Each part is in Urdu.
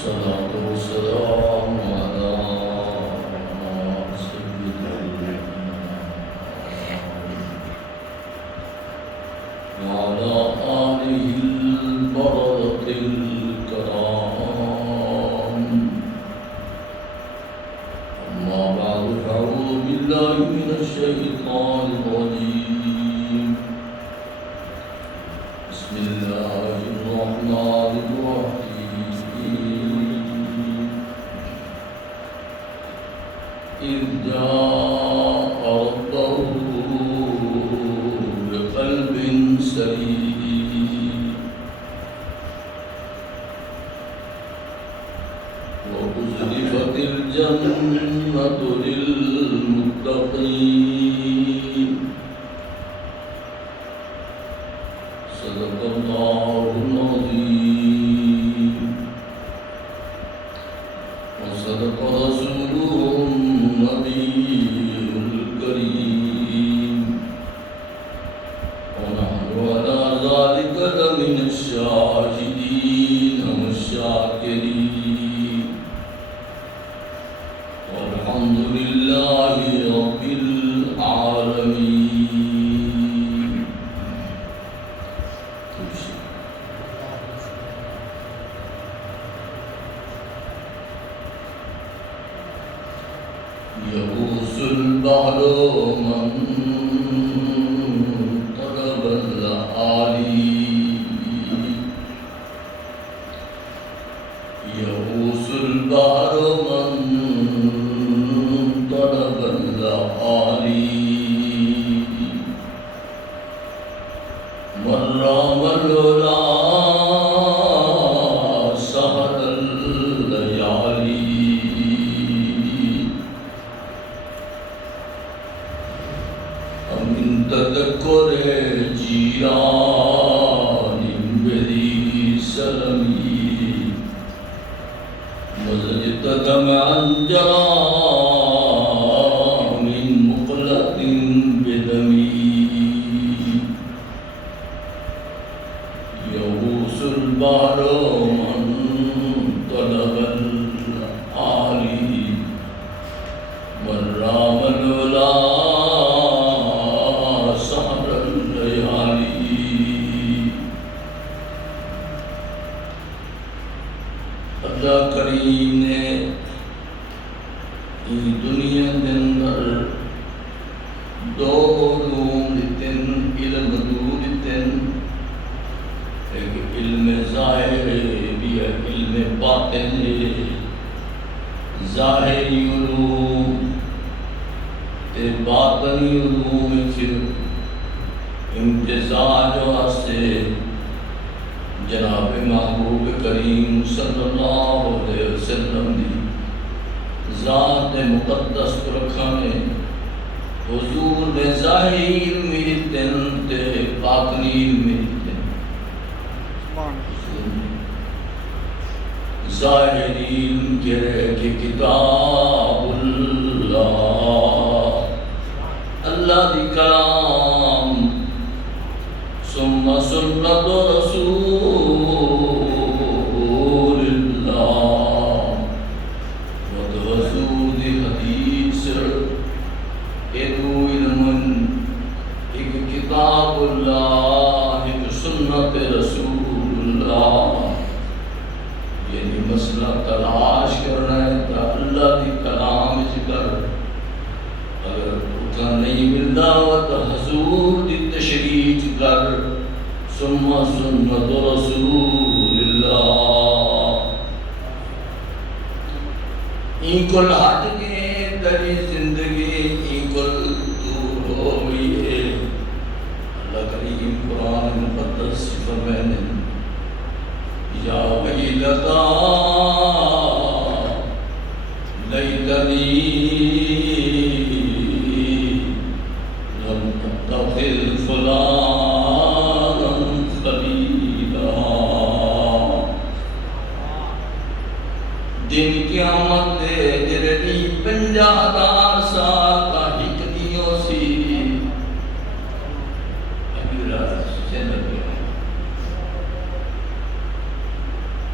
الصلاة والسلام على سيد وعلى آله البررة الكرام. أما بعد فأعوذ بالله من الشيطان الرجيم. بسم الله الرحمن الرحيم. إذ جاء ربه بقلب سليم وأزلفت الجنة للمتقين. صدق الله العظيم وصدق رسوله النبي الكريم ونحن على ذلك لمن الشاهدين والشاكرين والحمد لله رب العالمين. يغوص البحر من طلب اللآلي. يغوص البحر من طلب اللآلي. من رام العلا سهر الليالي. من تذكر جيران بذي سلمي وزدت دمعا جرى من مقلة بدمي. يغوص البحر من طلب الآلي. من رام العلا اللہ کریم نے دنیا کے اندر دو علوم دیتے ہیں، علم دو دیتے ہیں. ایک علم ظاہر بھی ہے، علم باطن ہے. ظاہری علوم تے باطنی علوم امتزاج واسطے جناب محبوب کریم صلی اللہ علیہ وسلم دی ذات مقدس کو رکھانے حضور نے ظاہری علم دیتے تے باطنی علم دیتے. ظاہری علم کہے کہ کتاب اللہ، اللہ دی کلام، ثم سنت رسول اللہ وحضور حدیث. ایدو علم ایک کتاب اللہ، ایک سنت رسول اللہ. یعنی مسئلہ تلاش کرنا ہے تو اللہ کی کلام ذکر، اگر اتنا نہیں ملتا ہوا تو حضور کی تشریح کر. ثم سنت رسول اللہ. این کل ہٹ کے تری زندگی این کل دور ہو گئی ہے. اللہ کریم قرآن مقدس فرماتے ہیں یا ویلتا لیتنی لم اتخذ فلانا خلیلا. دن قیامت دے جرنی 50,000 سال کا ہک دیو سی.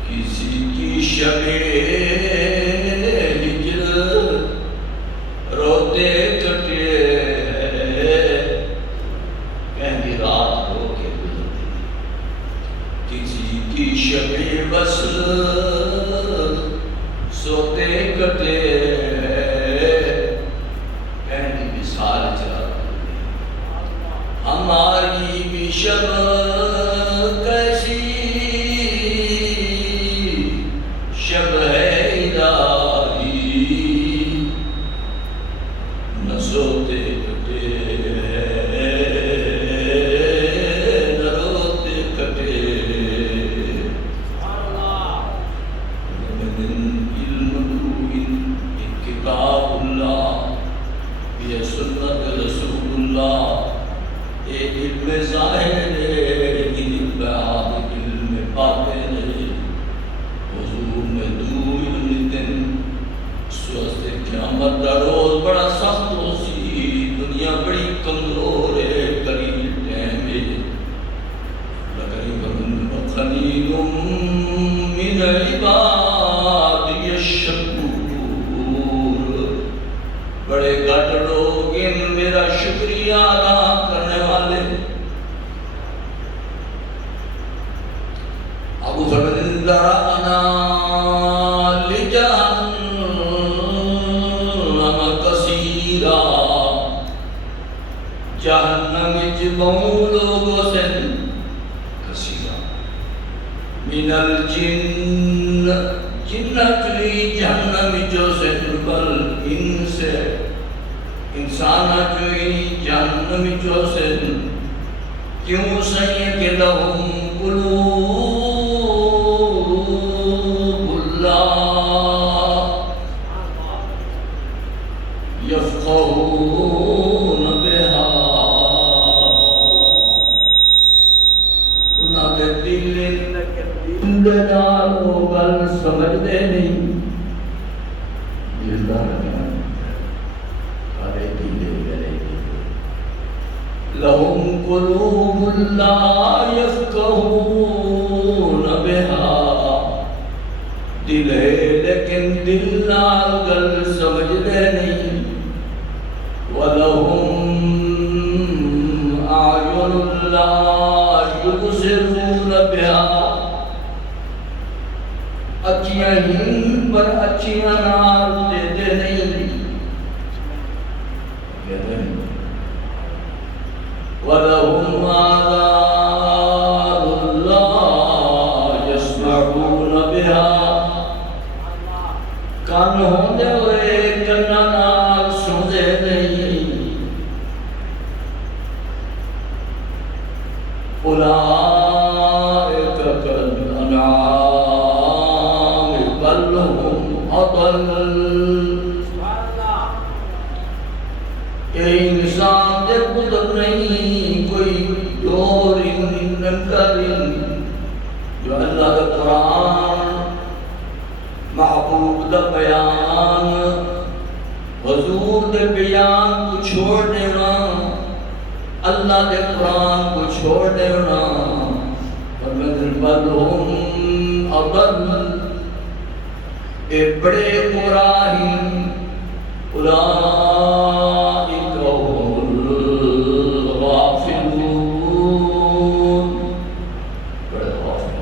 کسی کی شب ہجر روتے کٹے کہیں رات ہو کے گزرتی کسی کی شب وصل سوتے کٹے کہیں مثال چلا ہماری بھی شب کیسی شب ہے الہی نہ سوتے کٹے نہ روتے کٹے من علم دون کتاب اللہ یہ سنت رسول اللہ یہ علم ظاہر ہے علم بعد علم باطن ہے حضور میں دو علم دن سوست قیامت دا روز بڑا سخت ہو سی دنیا بڑی کمزور ہے قریب ٹائم ہے لقریب خلیل من عباد الشکور بڑے گھٹ لوگ ان میرا شکریہ ادا کرنے والے ابو فرماتے ذرانا لجہنم کثیرا جہنم وچ بہت لوگوں سے کثیرا من الجن جنت لی جہنم وچوں سے بل انس انسان چوئی جہنم وچوں سے کیوں سہی کہ لہم قلوب اللہ یفقہون بہا انہاں دے دل دنالو گل سمجھ دے نہیں دلدار کارے دلے گلے لہم قلوب لا یفقہون بہا دل ہے لیکن دل نال گل سمجھ دے نہیں وَلَهُمْ أَعْيُنٌ لَا يُبْصِرُونَ بِهَا اچھیاں ہی پر اچھیاں نال دیتے نہیں وَلَهُمْ آذَانٌ لَا يَسْمَعُونَ بِهَا کان ہوندے ہوئے کنا نال سندے نہیں اولئک کالانعام بل هم اضل یہ انسان دے قدر نہیں کوئی دور انکرین جو اللہ کا قرآن محبوب دا بیان حضور دے بیان کو چھوڑ دینا اللہ دے قرآن کو چھوڑ دینا فرمائے بل هم اضل اے بڑے قرآن اولئک هم الغافلون بڑے غافل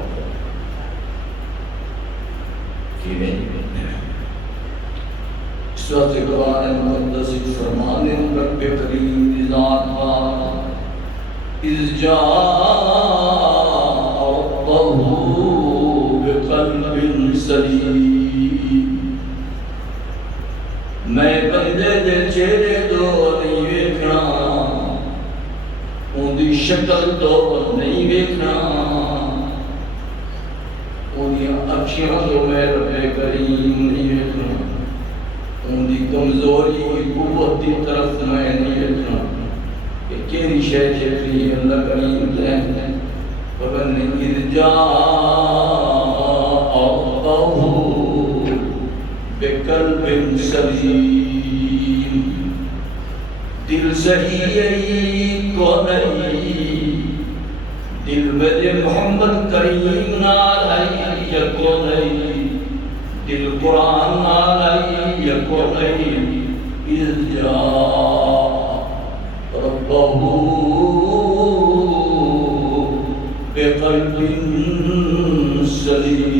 سورۃ قرآن مقدس فرمان رب کریم ذات اذ جاء ربه بقلب سلیم میں بندے دے چہرے تو نہیں ویکھنا ان دی شکل تو نہیں ویکھنا ان دی اکھیاں تو میں رب کریم نہیں ویکھنا ان دی کمزوری قوت دی طرف میں نہیں ویکھنا کہ کیری شے چیری اللہ کریم دے فبن اذ جاء ربه بقلب سلیم دل صحیح کو نہیں دل میں محمد کریم نال ہے کو نہیں قرآن علی یکوئی اذ جاء ربہ بقلب سلیم.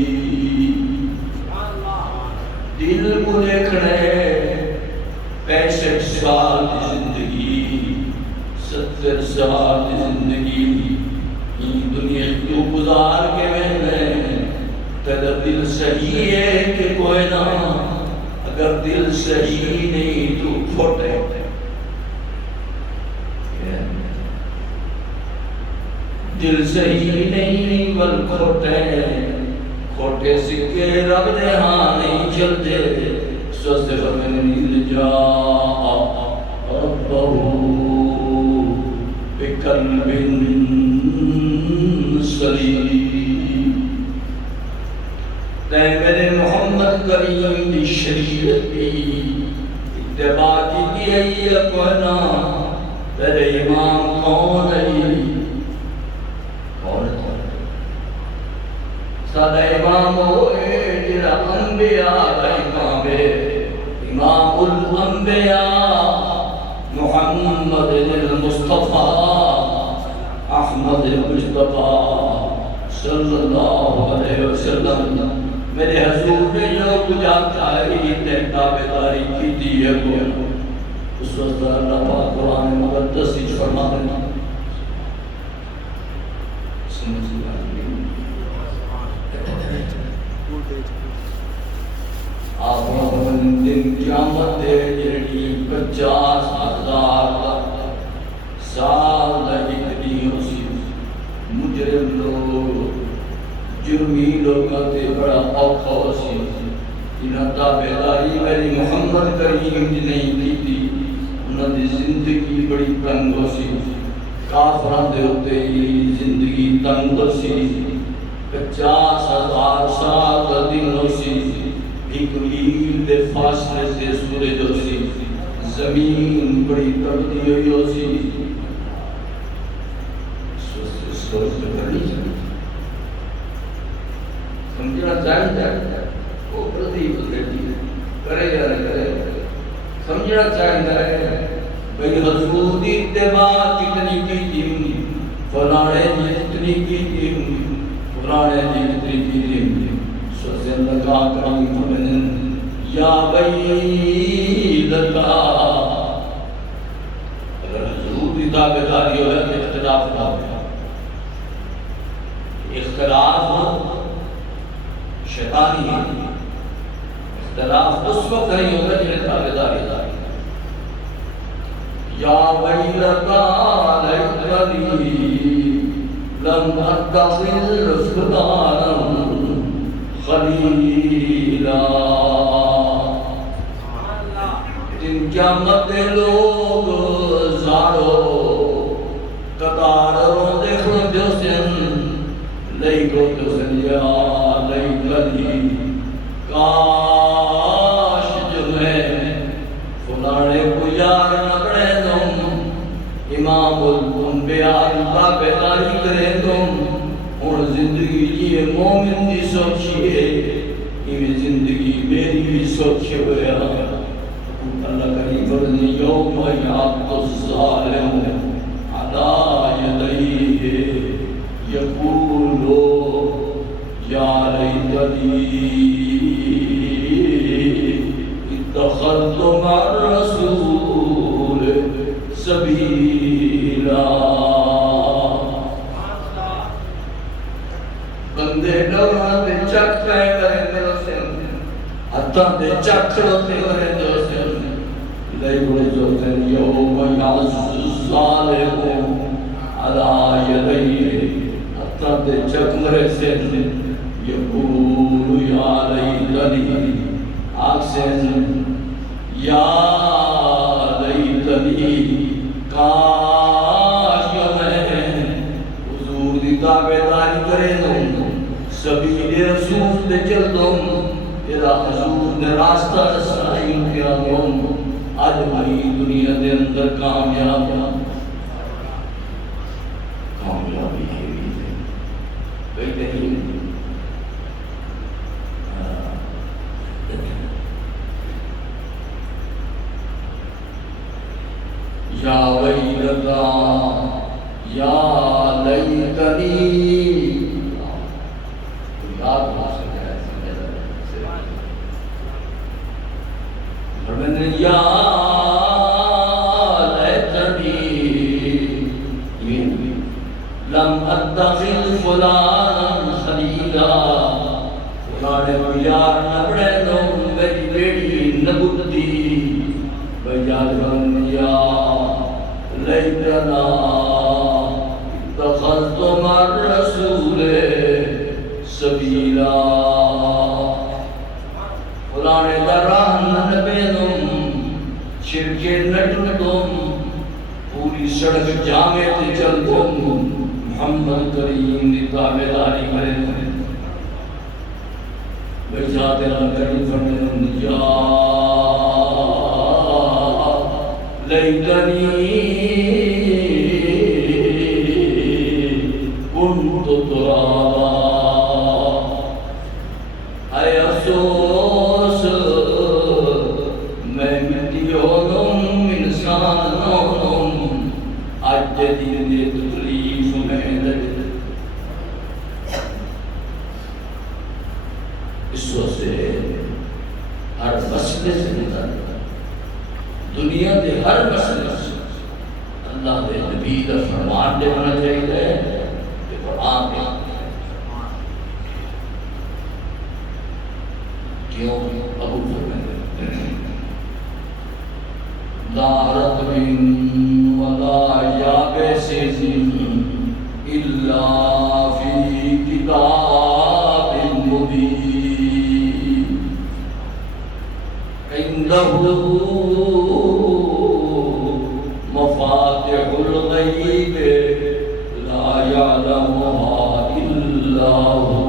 دل کو دیکھنے 65 سال زندگی 70 سال زندگی دنیا کیوں گزار کے میں تیرا دل صحیح ہے کہ کوئی نہ اگر دل صحیح نہیں تو کھوٹے دل صحیح نہیں بل کھوٹے کھوٹے سکے رب دے ہاں نہیں چلتے سوست فرمین الجا ربہ بقلب سلیم. تے میرے محمد کریم دی شریعت کی اتباع کی ہے کونا تیرے امام کون ہے سادہ امام ہوئے جرا انبیاء کا امام ہے امام الانبیاء محمد المصطفیٰ احمد المصطفیٰ صلی اللہ علیہ وسلم. میرے حضور نے جو کچھ آئی تابعداری کی دی ہے اس وقت اللہ پاک قرآن مقدس ہی فرما دینا آپ دن قیامت دے جڑی 50,000 سال لگی اسی مجرم لوگ جرمی لوگوں تے بڑا اوکھا سی انہاں تابعداری میری محمد کریم دی نہیں کی تھی انہاں دی زندگی بڑی تنگ سی کافراں دے اوتے زندگی تنگ سی 50,000 سال کا دن سی ایک میل دے فاصلے سے سورج ہو سی زمین بڑی تبدی ہوئی ہو سی سوچ کرنی سمجھنا چاہیے وہ پردیپ کرے یا نہ کرے سمجھنا چاہیے بھئی حضور دی اتباع کتنی کی تھی فلانے جی کتنی کی تھی فلانے جی کتنی کی تھی سوچے لگا کریں فرمین یا ویلتا اگر حضور دی تابعداری ہو ہے کہ اختلاف نہ ہو اختلاف شیطانی اختلاف اس وقت نہیں ہوگا جنہیں تابعداری داری یا ویلتا لیتنی لم اتخذ فلانا خلیلا. جن قیامت لوگ زارو قطار روندے کھڑتے سن لئی کھڑتے سن یا لیتنی کاش جو میں فلانے کو یار نہ بڑھے تم امام الانبیاء تابعداری کرے تم اور زندگی یہ مومن دی سوچیے یہ زندگی میری بھی سوچے ہوئے اللہ کریم فرماتے یوم یعض الظالم علی یدیہ یقول یا لیتنی اتخذت مع الرسول سبیلا. بندے ڈوراں دے چک پے کرے دوسن ہتھاں دے چک کھڑوتے کرے دوسن لئی بڑے دوسن یوم یعض الظالم علی یدیہ ہتھاں دے چک مرے سن یقول یا لیتنی آکسن یا لیتنی کاش جو میں حضور دی تابعداری کرے دوں سبیل رسول دے چل دوں تیرا حضور نے راستہ رسائی کیا دوں آج ہماری دنیا دے اندر کامیابی ہے کئی نہیں لیتنا یا لیتنی یاد ہو سکتا ہے یا لیتنی لم اتخذ فلانا خلیلا فلانے کو یار نہ بڑے دو میری بیٹی نبوتی بجالن یا لیتنا اتخذت مع الرسول سبیلا فلانے دراہ نبے دم شرکے نٹن دم پوری سڑک جامع تے چل دم محمد کریم دی تابعداری کرے بجاتے نہ کریم فرمائے یا لیتنی کنت ترابا اے افسوس میں مٹی ہونم انسان ہونم آج جدید تکلیف میں درد اس وقت سے ہر مسئلے سے نکال دنیا کے ہر مسئلے سے اللہ کے نبی کا فرمان دے ہونا چاہیے کہ قرآن میں کیوں ابو فرمائے لا رطب ولا یابس الا فی کتاب مبین عنده مفاتح الغیب لا یعلمها الا هو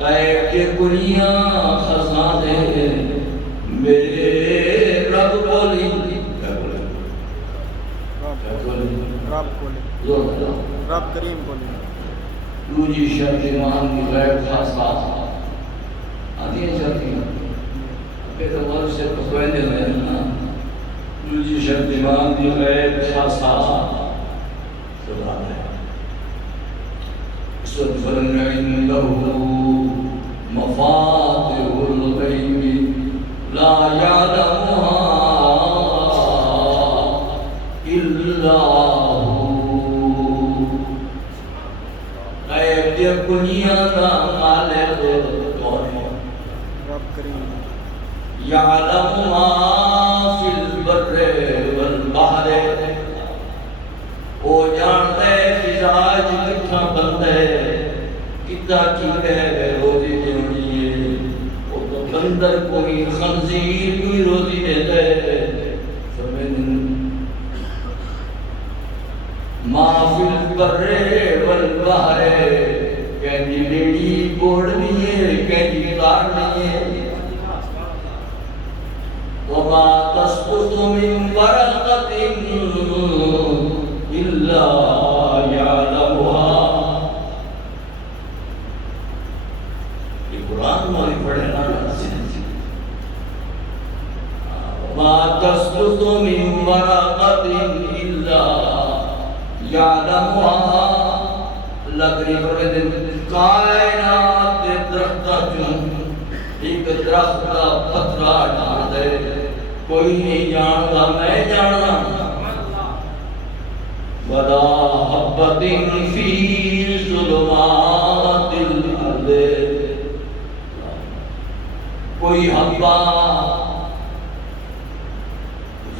غیب کے کنیاں خزانے میرے رب بولی رب کریم بولی دوجی شرط ایمان کی غیب خاصا آتی ہیں چلتی ہیں کہ تو سے پسوینے ہوئے ہیں دوجی شرط ایمان کی غیب خاصا سبحان ہے اس وقت فرن عنده مفاتح الغیب لا یعلمها الا غیب دے کنیا کا مالک کون ہے رب کریم یعلم ما فی البر والبحر وہ جانتا ہے فضاج کتنا بند ہے کتنا ٹھیک ہے روزی دینی ہے وہ تو بندر کوئی خنزیر کوئی روزی دیتا ہے ما فی البر والبحر کہنی لیڈی بوڑ نہیں ہے کہنی کار نہیں ہے وما تسقط من ورقة إلا يعلمها یہ قرآن ہماری پڑھے نا وما تسقط من ورقة إلا یعلمها لگری فرمائے کائنات دے درختہ چون ایک درخت کا پترا ڈال دے کوئی نہیں جانتا میں جاننا ولا حبۃ فی ظلمات الارض کوئی حبہ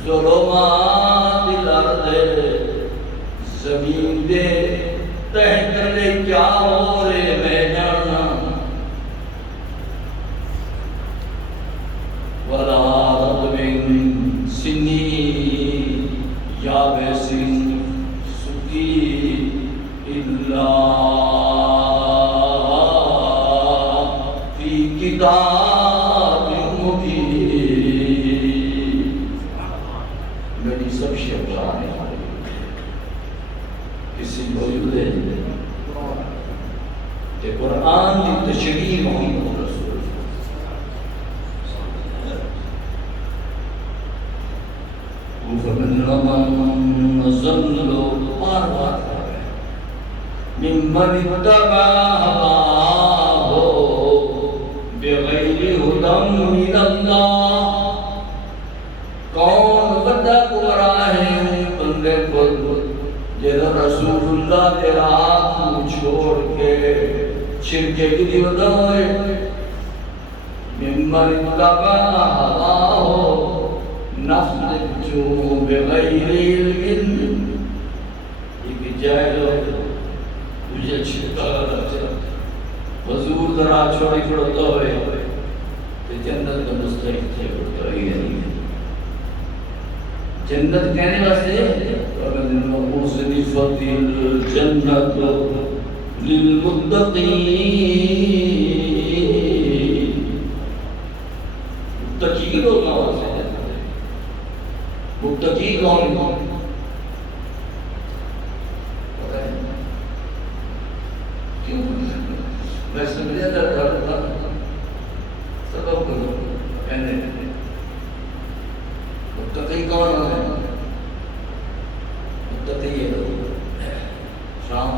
ظلمات الارض زمین دے تہ تلے کیا ہو رہے میں جاننا ولا رطب سنی یابس سکی الا فی کتاب مبین میری سب شیطان ہے کسی موجود ہے کہ قرآن کی تشریح محمد رسول وہ ومن ظل بار بار ممن اتبع هواه بغیر ہدی من اللہ کون بڑا گمراہ ہے بندے کو جیسا رسول اللہ کے راہ کو چھوڑ کے شرکے کی دیودائے ممن اتبع هواه نفس جو بغیر علم ایک جائے مجھے چھتا رہا حضور ذرا چھوڑی پڑتا ہوئے کہ جنت کا مستحق تھے پڑتا ہی نہیں جنت کہنے واسطے وَمَنْ الْجَنَّةُ لِلْمُتَّقِينَ متقی لوگ آواز ہے متقی کون کیوں میں سمجھا تھا سبب کہنے متقی کون ہے متقی ہے شام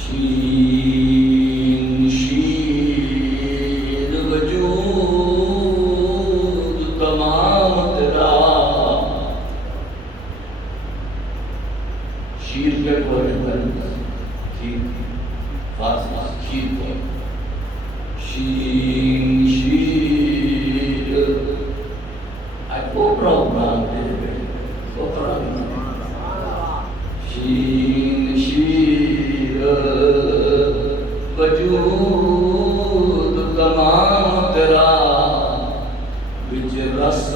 شین شیر وجود تمام تیرا شیر کے کوئی فارسی شیر کو شین شیر کو پروگرام دے کو پروگرام شین شیر وجود تمام تیرا بچ رس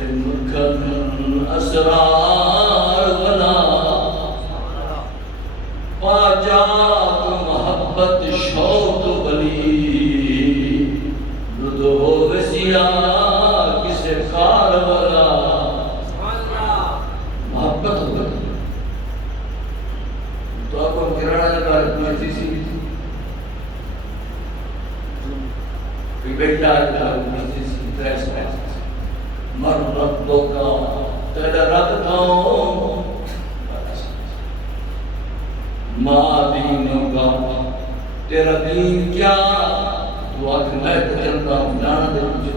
مکھن اسرار بنا پاجات محبت شوق بلی لدو وسیع کسے خار والا محبت ہو گئی تو آپ کو گرانا جگہ رکھنی سی کوئی بیٹا رکھنی سی تریس مر ربوں کا تیرا رب کھاؤں ماں دین کا تیرا دین کیا تو آج میں تجربہ ہوں جانا دے مجھے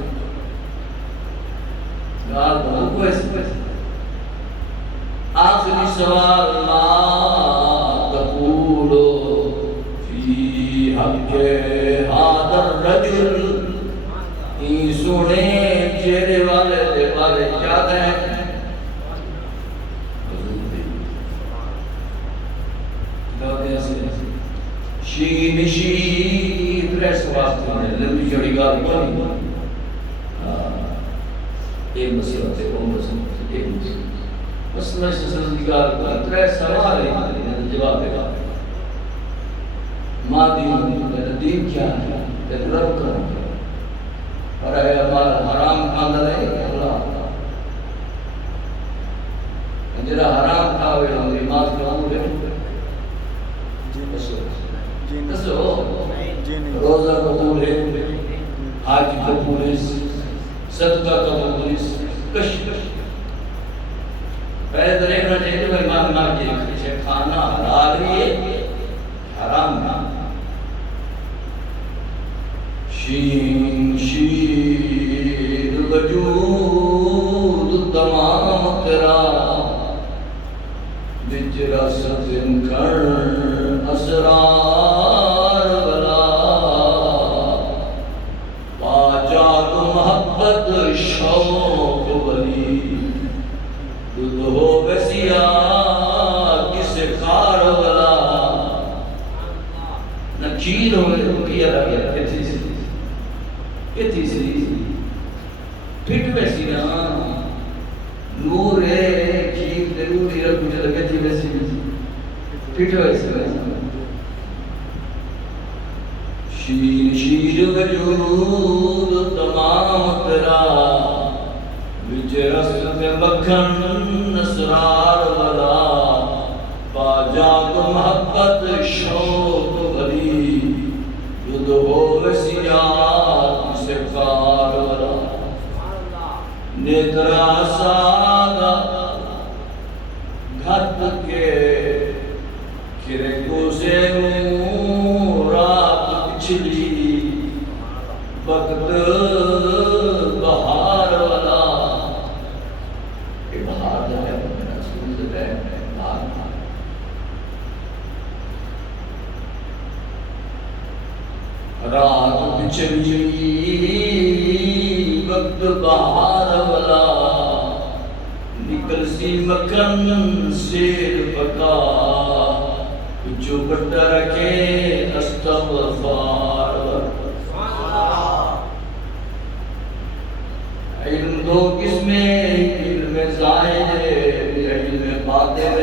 گار بہت کو ایسے پیسے آخری سوال ما تقولو فی حق حاضر رجل این سونے چہرے والے دے والے کیا دیں شین شیر تریس واسطے ہیں لمبی جڑی گال بانی ایک مسئلہ تے وہ مسئلہ ایک مسئلہ سے سلطی گال بانی تریس سوال ہے جواب دے گا ماں دین کیا ہے تیرے رب کرم اور اے ہمارا حرام کھانا ہے اللہ جڑا حرام کھاوے ہم نماز قبول ہے روزہ قبول ہے حج قبول ہے صدقہ قبول ہے کش پہلے تو دیکھنا چاہیے کہ امام مالک کے کھانا حلال ہے حرام نہ شین شیر وجود تمام تیرا بچ رست کر اسرار بلا پاجات محبت شوق بلی دودھ ہو بسیا کس خار بلا نکیر ہوئے کیا رہا کتی سی پھٹ بیسی نا نور ہے کھیل ضروری رکھ مجھے لگے تھی ویسی پھٹ بیسی شیر شیر وجود تمام تیرا وچ رسل مکھن اسرار والا پاجات محبت شوق بھری دودھ ہو وسیع استغفار والا نیترا سا کوسے رات پچھلی وقت بہار والا یہ بہار جو ہے میرا سکول سے بہار رات پچھلی وقت بہار والا نکل سی مکھن سیر پکا جو بٹ رکھے استغفار علم دو قسمیں علم ظاہر علم باطن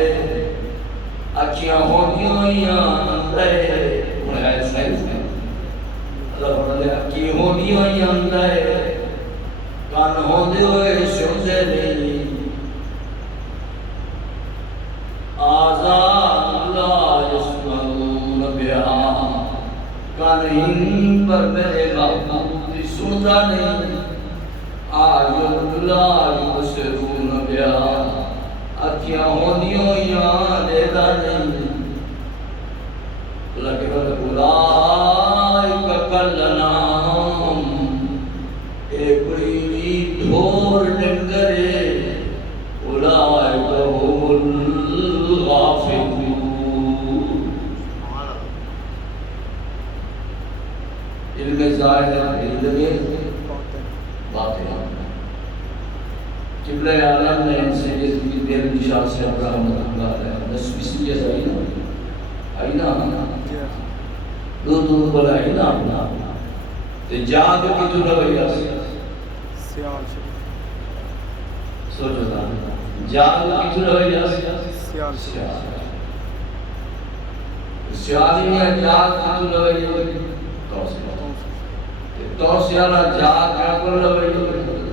اچھیاں ہوندیاں اندر انہیں ایسا ہی اللہ فرماتے ہیں اچھی ہوندیاں اندر کان ہوندے ہوئے سنتے نہیں آزاد لا یسمعون بہا کان پر میرے محبوب سنتا نہیں آیت لا یبصرون بہا اکھیاں ہوندیاں یا دیکھتا نہیں اللہ کے بعد اولئک کالانعام ایک بڑی ڈھور ڈنگرے اولئک هم الغافلون علم ظاہر علم باطن قبلہ عالم نے ان سے یہ دیر نشاط سے ابراہم اللہ علیہ نسبی سے آئینا دو بلا آئینا جاد کی تو رویہ سیال شریف سوچو تھا جاد کی تو رویہ سیال سیالی ہے جاد کی تو رویہ تو سیالہ جاد کا کل رویہ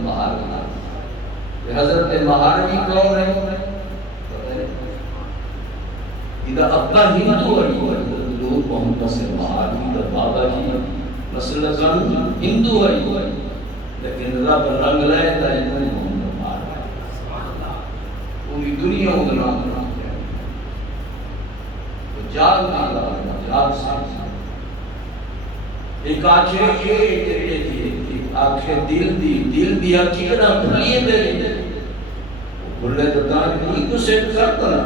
مہار حضرت مہاروی کون ہے اذا ابا ہندو ہے لوگ محمد سے مہاروی کا بابا جی مسئلہ ہندو ہے لیکن رب رنگ لائے تا انہیں محمد مہاروی پوری دنیا ادنا تو جاگ نہیں جاگ ساتھ ایک آنکھیں یہ آنکھیں دل دی حقیقت بھلیے دے بھلے تو تاں نہیں کو سیٹ کرتا نا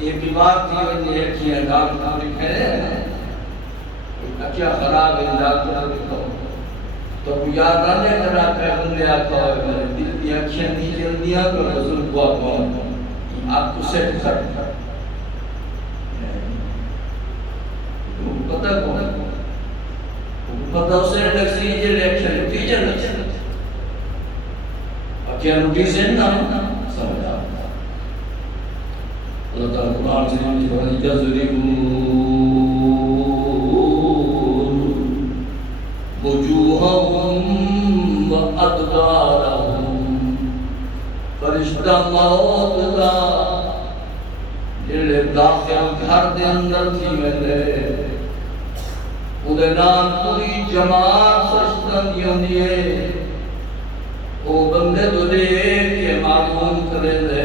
یہ بیمار تھی وہ یہ کیا ڈاکٹر لکھے کیا خراب ہے ڈاکٹر لکھو تو یاد آنے کرا کہ بندے آتا ہے میرے دل دی آنکھیں دی جلدیاں تو رسول کو آپ کو سیٹ کرتا پتہ کون پتہ اسے لکسی جے لیکشن ٹیچر لکشن کیا نوٹیسن نا سمجھا اللہ تعالیٰ قرآن سے ہمیں یَضْرِبُونَ وُجُوهَهُمْ وَأَدْبَارَهُمْ فرشتہ موت دا جلے داخل گھر دے اندر تھی میرے اُدھے نام پوری جماعت فرشتہ دیوں دیئے او بندے تو دیکھ کے معلوم کرے دے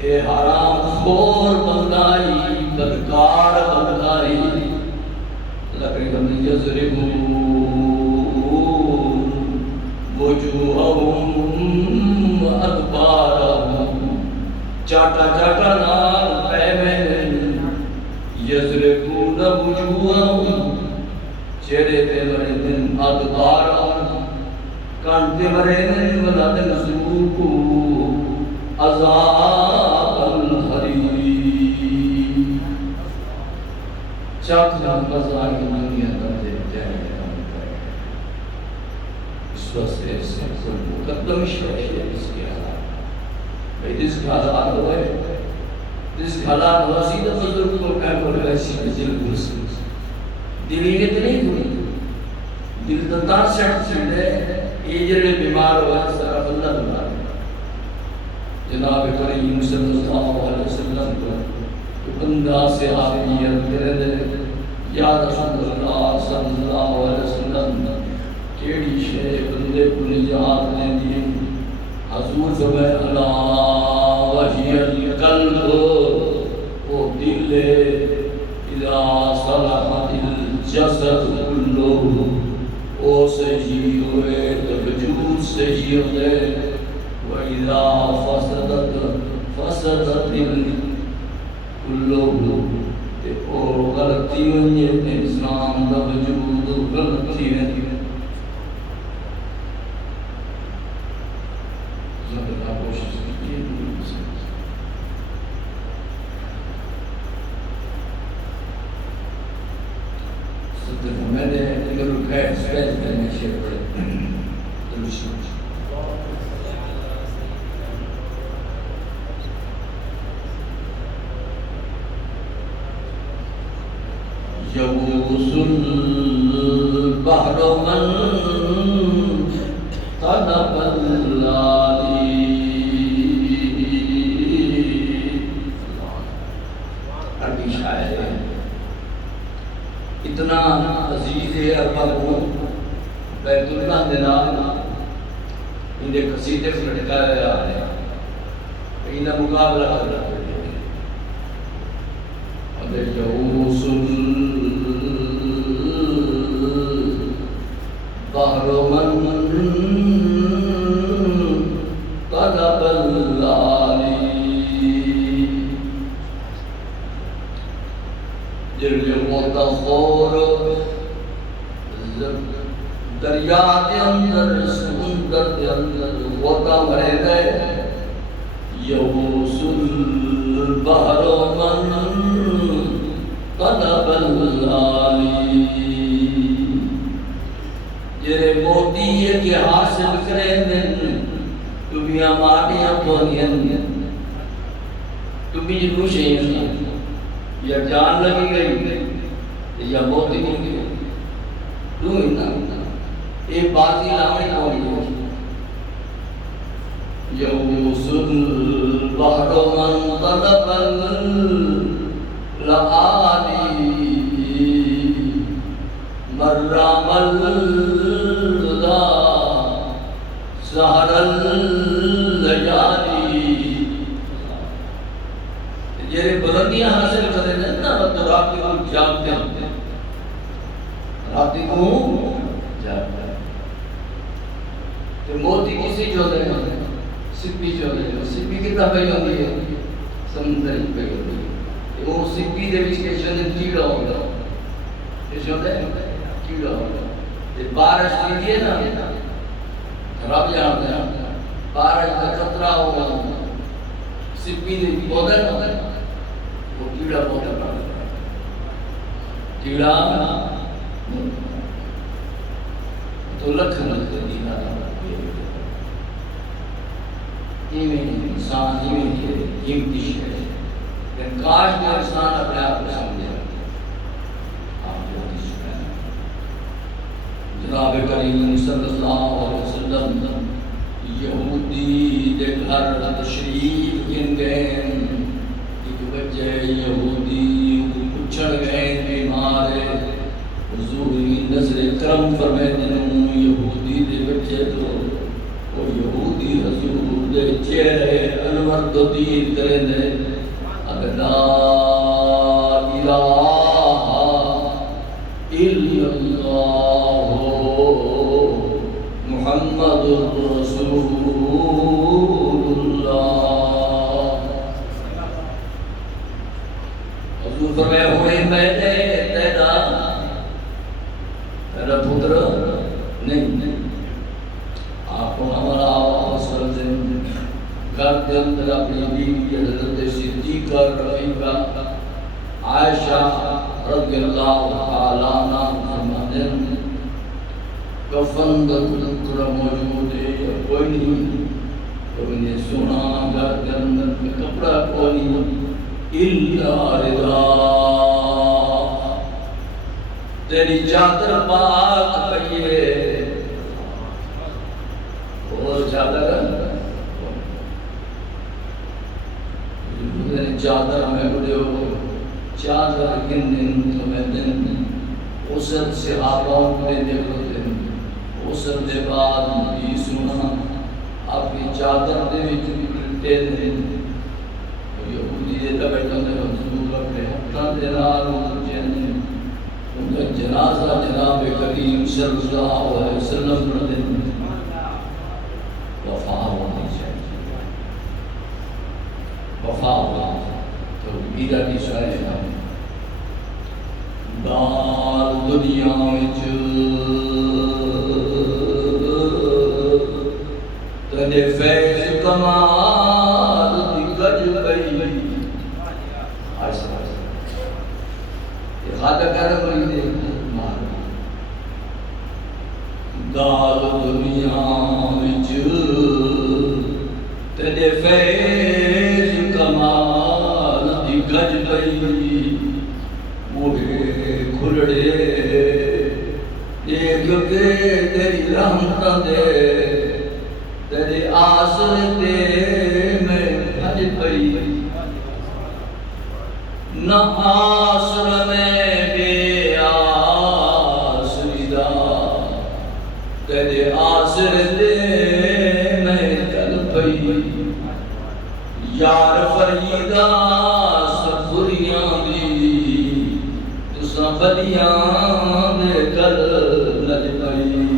اے حرام خور بندائی بدکار بندائی لکھنی بندی یَضْرِبُونَ وُجُوهَهُمْ وَأَدْبَارَهُمْ چاٹا چاٹا نال پہمین یَضْرِبُونَ وُجُوهَهُمْ چہرے تے مرے دن ادبارہم کانتے مرے دن ولد نسوکو عذاب الحریق چاکنا مزائی دنیا دے جائے اس واسطے سے کوئی مقدم شرعی ہے اس کے حالات بھئی جس کے حالات ہوئے جس کے حالات وسیدہ بزرگ کو کہہ کر ایسی جل گرسی دلی نے تو نہیں گھنی دل تنتار سیٹ سیٹھے یہ جڑے بیمار ہوئے سارا بندہ بیمار جناب کریم صلی اللہ علیہ وسلم کو بندہ سے آفیت کرے دے یا رسول اللہ صلی اللہ علیہ وسلم کیڑی شے بندے کو نجات لیں دی حضور فرمائے اللہ وحی القلب وہ دل إذا صلحت الجسد كله او صحیح ہوئے تو وجود صحیح ہوئے وإذا فسدت كله او غلطی ہوئی انسان دا وجود غلطی ہے کوشش کیجیے میں نے اگر رکھا ہے اسپیس کرنے شیئر پڑے یغوث البحر من طلب اللالي عربی شاعر ہے اتنا عزیز ہے اربا کو بیت اللہ دینا ان کے قصیدے سے لٹکا رہا ہے انہیں مقابلہ کر رہا ہے یغوث البحر من طلب اللالي دل متخور دریا کے اندر سمندر کے اندر غوطہ مرے گئے یغوث البحر من طلب اللالي جرے موتی ہے کہ حاصل کریں دن تمہیں ماڑیاں پونیاں تمہیں روشیں یا جان لگی گئی یا موتی مل گئی تو ایک بازی لانے کوئی یغوث البحر من طلب اللالي مرام الدا سہر الليالي یہ بلندیاں حاصل کرتے ہیں نا تو رات کو جاگتے ہیں رات کو جاگتے ہیں تو موتی کسی جو دے سپی جو دے سپی کتنا پہی ہوتی ہے سمندر پہی ہوتی ہے وہ سپی دے بیچ کے شدن کیڑا ہوگا یہ جو دے کیڑا ہوگا بارش کیجئے نا رب جانتے ہیں بارش کا خطرہ ہوگا سپی دے پودے نا وہ کیڑا پودے پڑا کیڑا تو لکھ دینا انسان قیمتی شے لیکن کاش میں انسان اپنے آپ کو سمجھے جناب کریم صلی اللہ علیہ وسلم یہودی دے گھر تشریف گن گئے ایک بچے یہودی پچھڑ گئے بیمار حضور نظر کرم فرمائے دنوں یہودی دے بچے تو وہ یہودی حضور دے چہرے انور تو دید کریں دے اگر لا الہ الا اللہ محمد رسول اللہ حضور فرمائے ہوئے میں نے تیرا پتر نہیں آپ کو ہمارا آسر دن گھر کے اندر اپنی بیوی حضرت صدیقہ رضیہ عائشہ رضی اللہ تعالیٰ عنہ فرماتے ہیں کفن کا موجود ہے یا کوئی نہیں تو انہیں سنا گھر کے اندر میں کپڑا کوئی نہیں الا رضا تیری چادر پاک پئیے اور چادر چادر میں بڑے ہو چادر کن دن تمہیں دن اسر سے آباؤں میں دیکھو دن اسر دے بعد بھی سنا آپ کی چادر دے بھی چلتے دن یہودی دے تبیتوں نے حضور رکھے دینار مجھن ان جنازہ جناب کریم صلی اللہ علیہ وسلم نے وفا ہونی چاہیے وفا ہونی تو میرا بھی شاید دار دنیا میں تجھے فیض کمال دی گج گئی ایسا یہ خاطہ کہنا کوئی دے دار دنیا میں تجھے فیض کمال دی گج گئی موڑے کھلڑے ایک کے تیری رحمت دے تیری آسر دے میں بھج گئی نہ آسر میں بے آسری دا تیری آسر دے میں چل گئی یار فریدہ سبریاں دی تساں بلیاں دے کل لج گئی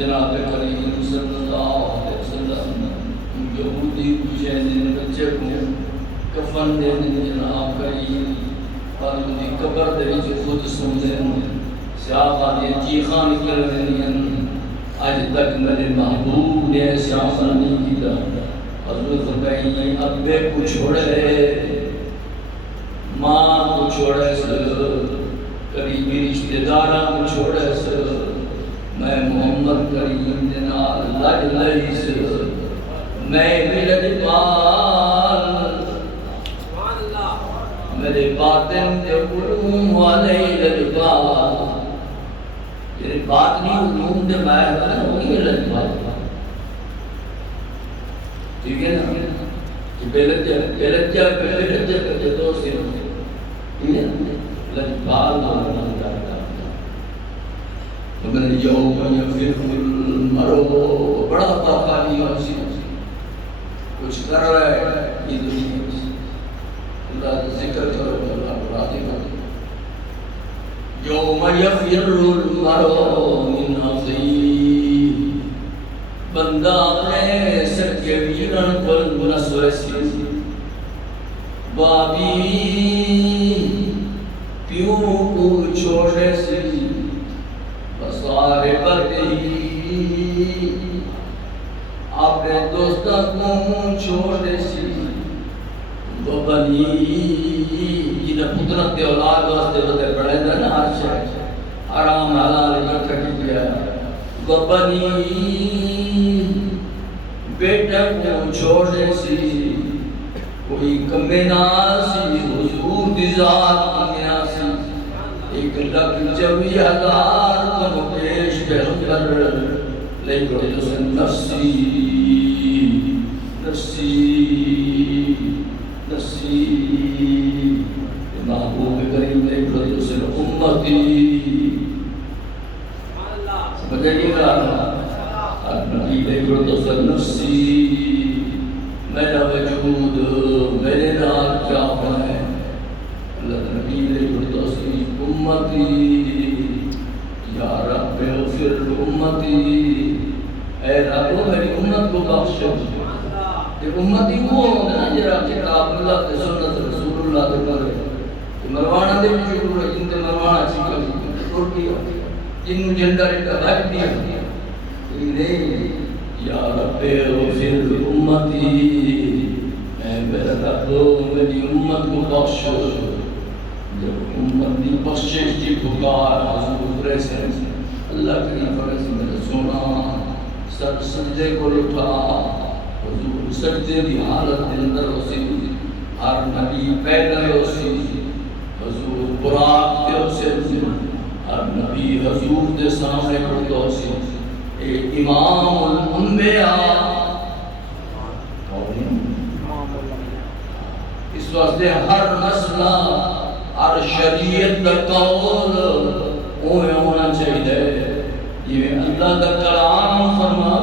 جناب کریم صلی اللہ علیہ وسلم یہودی پوچھے دن بچے کو کفن دے دن جناب کریم اور انہی قبر دے وچ خود سن دن صحابہ دے چیخاں نکل رہی آج تک میرے محبوب نے ایسا عمل نہیں کیتا حضرت فرمائی ابے کو چھوڑے ماں کو چھوڑے قریبی رشتہ داراں کو چھوڑے میں محمد کریم دنال لج لئیس میں ملد پال میرے باطن کے علوم والے لج پال میرے باطنی علوم دے باہر ہے وہی لج پال ٹھیک ہے نا کہ بیلجہ کرتے دو صرف ٹھیک ہے لج پال مگر یوم یفر المرء بڑا پاکانی واسی کچھ کر رہا ہے یہ دنیا میں اللہ ذکر کرو اللہ راضی کرو یوم یفر المرء من اخیہ بندہ اپنے سر کے ویرن پر نسوسی بابی پیوں کو چھوڑے سے سارے بردی اپنے دوستوں کو چھوڑے سی وہ بنی جنہیں پترت کے اولاد واسطے بدے پڑے تھے نا ہر شے حرام حلال اکٹھی کیا وہ بنی بیٹا کو چھوڑے سی کوئی کمے نہ سی حضور دی ذات کمے نہ سی ایک لکھ چوی ہزار کو پیش پیغمبر لیکن جسن نفسی نفسی نفسی محبوب کریم لیکن جسن امتی سمجھے نہیں کہا نبی لیکن جسن نفسی میرا وجود میرے نال کیا ہے اللہ نبی لیکن جسن امتی یا رب اغفر امتی اے رب میری امت کو بخش ایک امتی وہ ہوتا ہے جرا کتاب اللہ تے سنت رسول اللہ تے کرے مروانا دے بھی شروع ہے جن تے مروانا چکا ٹوٹی جن جنڈا ریٹا بھاگ دیا نہیں یا رب اغفر امتی اے میرا رب میری امت کو بخش جب امت دی بخشش کی پکار حضور سے اللہ کریم فرض میں سونا سر سجدے کو اٹھا حضور سجدے دی حالت دے اندر اسی ہر نبی پیدا اسی حضور براق دے اسی ہر نبی حضور دے سامنے کھڑا اسی اے امام الانبیاء اس اس واسطے ہر مسئلہ ہر شریعت دا قول اوے ہونا چاہیے جی اللہ دا کلام فرما